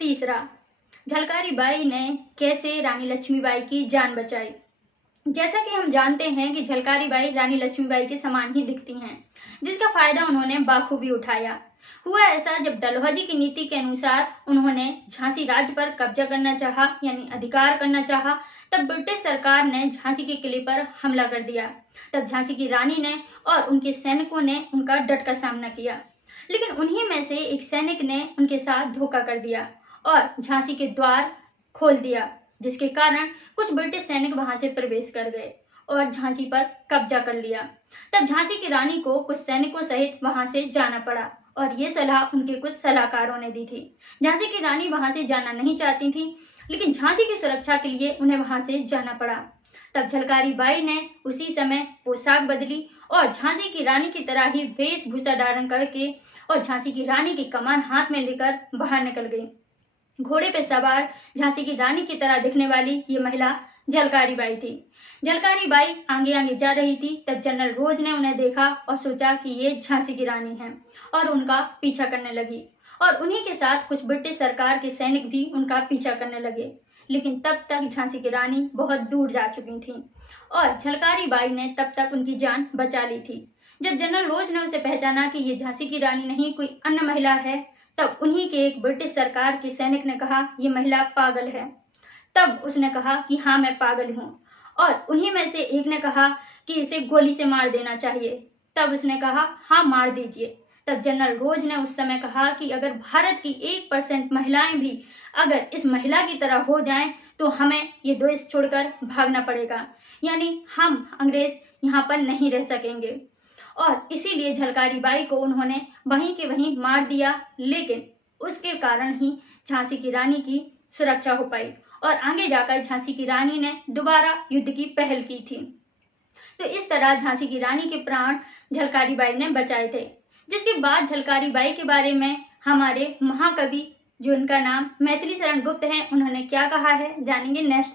तीसरा, झलकारी बाई ने कैसे रानी लक्ष्मीबाई की जान बचाई। जैसा कि हम जानते हैं कि झलकारी बाई रानी लक्ष्मीबाई के समान ही दिखती हैं, जिसका फायदा उन्होंने बाखूबी उठाया। हुआ ऐसा, जब डलहौजी की नीति के अनुसार उन्होंने झांसी राज्य पर कब्जा करना चाहा, यानी अधिकार करना चाहा, तब ब्रिटिश सरकार ने झांसी के किले पर हमला कर दिया। तब झांसी की रानी ने और उनके सैनिकों ने उनका डट कर सामना किया, लेकिन उन्हीं में से एक सैनिक ने उनके साथ धोखा कर दिया और झांसी के द्वार खोल दिया, जिसके कारण कुछ ब्रिटिश सैनिक वहां से प्रवेश कर गए और झांसी पर कब्जा कर लिया। तब झांसी की रानी को कुछ सैनिकों सहित वहां से जाना पड़ा और ये सलाह उनके कुछ सलाहकारों ने दी थी। झांसी की रानी वहां से जाना नहीं चाहती थी, लेकिन झांसी की सुरक्षा के लिए उन्हें वहां से जाना पड़ा। तब झलकारी बाई ने उसी समय पोशाक बदली और झांसी की रानी की तरह ही वेशभूषा धारण करके और झांसी की रानी की कमान हाथ में लेकर बाहर निकल गई। घोड़े पे सवार झांसी की रानी की तरह दिखने वाली ये महिला झलकारी बाई थी। झलकारी बाई आगे आगे जा रही थी। तब जनरल रोज ने उन्हें देखा और सोचा कि ये झांसी की रानी है और उनका पीछा करने लगी, और उन्हीं के साथ कुछ ब्रिटिश सरकार के सैनिक भी उनका पीछा करने लगे। लेकिन तब तक झांसी की रानी बहुत दूर जा चुकी थी और झलकारी बाई ने तब तक उनकी जान बचा ली थी। जब जनरल रोज ने उसे पहचाना कि ये झांसी की रानी नहीं, कोई अन्य महिला है, तब उन्हीं के एक ब्रिटिश सरकार के सैनिक ने कहा, ये महिला पागल है। तब उसने कहा कि हाँ, मैं पागल हूँ, और उन्हीं में से एक ने कहा कि इसे गोली से मार देना चाहिए। तब उसने कहा, हाँ, मार दीजिए। तब जनरल रोज ने उस समय कहा कि अगर भारत की 1% महिलाएं भी अगर इस महिला की तरह हो जाएं, तो हमें ये देश छोड़कर भागना पड़ेगा, यानी हम अंग्रेज यहाँ पर नहीं रह सकेंगे। और इसीलिए झलकारी बाई को उन्होंने वहीं के वहीं मार दिया, लेकिन उसके कारण ही झांसी की रानी की सुरक्षा हो पाई और आगे जाकर झांसी की रानी ने दोबारा युद्ध की पहल की थी। तो इस तरह झांसी की रानी के प्राण झलकारी बाई ने बचाए थे। जिसके बाद झलकारी बाई के बारे में हमारे महाकवि, जो उनका नाम मैथिली शरण गुप्त है, उन्होंने क्या कहा है, जानेंगे नेक्स्ट।